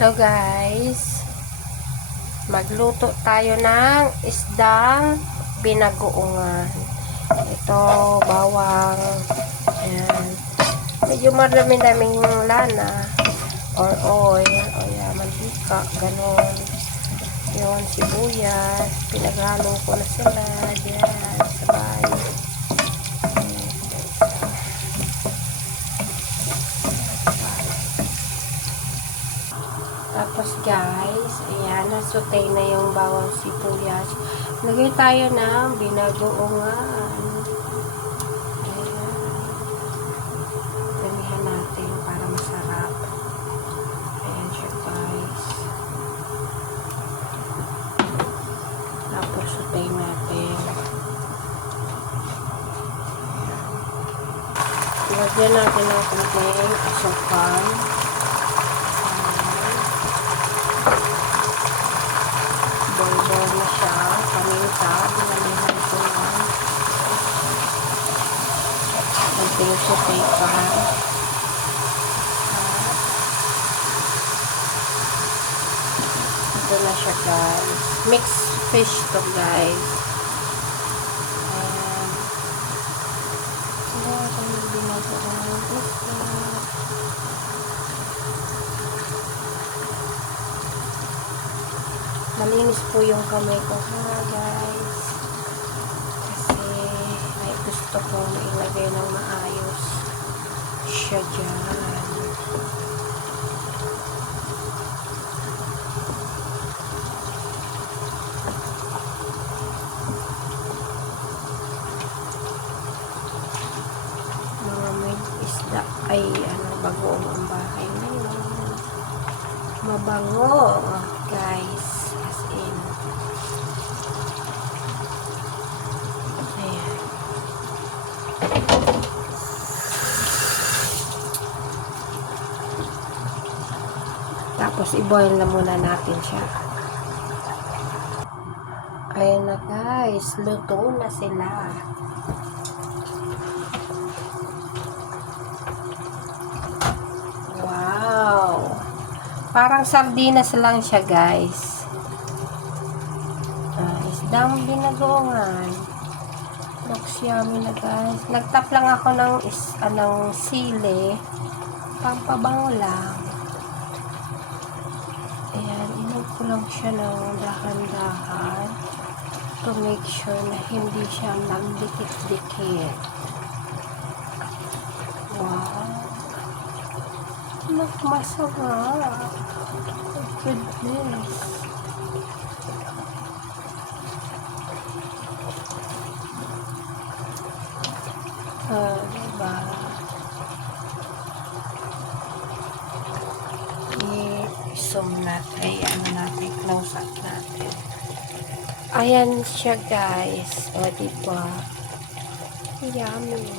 Ito guys, magluto tayo ng isdang binagoongan. Ito, bawang. Ayan. Medyo marami-daming lana or oil. O yan, mantika. Ganon. Yun, sibuyas. Pinaghalo ko na sila. Diyan, sabay. Tapos guys, ayan, nasutay na yung bawang sibuyas. Lagay tayo ng binagoongan. Ayan. Damihan natin para masarap. Ayan siya guys. Tapos sutay natin. Lagyan natin ng kunting asukal. Boil na siya. Paminta. Dinamihan ko lang. Kunting sutay pa. Ito na siya guys. Mixed fish to guys. Malinis po yung kamay ko ha guys, kasi ay gusto kong ilagay ng maayos siya dyan. Mga may isda ay bagoong ang bahay ngayon. Mabango guys. Tapos i-boil na muna natin siya. Ayan na guys, luto na sila. Wow! Parang sardinas lang siya guys. Isdang binagoongan. Looks yummy na guys. Nagtap lang ako ng sili. Pampabango lang. Ayan, inog ko lang siya ng dahan-dahan to make sure na hindi siya magdikit-dikit. Wow! Masarap! Oh goodness! Diba? I-zoom natin. Natin, close up natin. Ayan siya guys. O, diba? Yummy.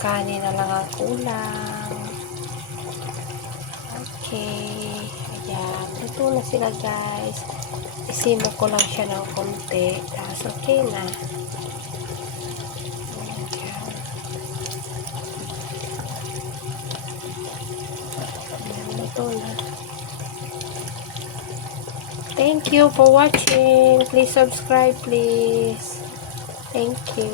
Kanin na lang ang kulang. Okay. Ayan. Ito na sila guys. Isimo ko lang siya ng konti. Tapos okay na. Thank you for watching. Please subscribe, please. Thank you.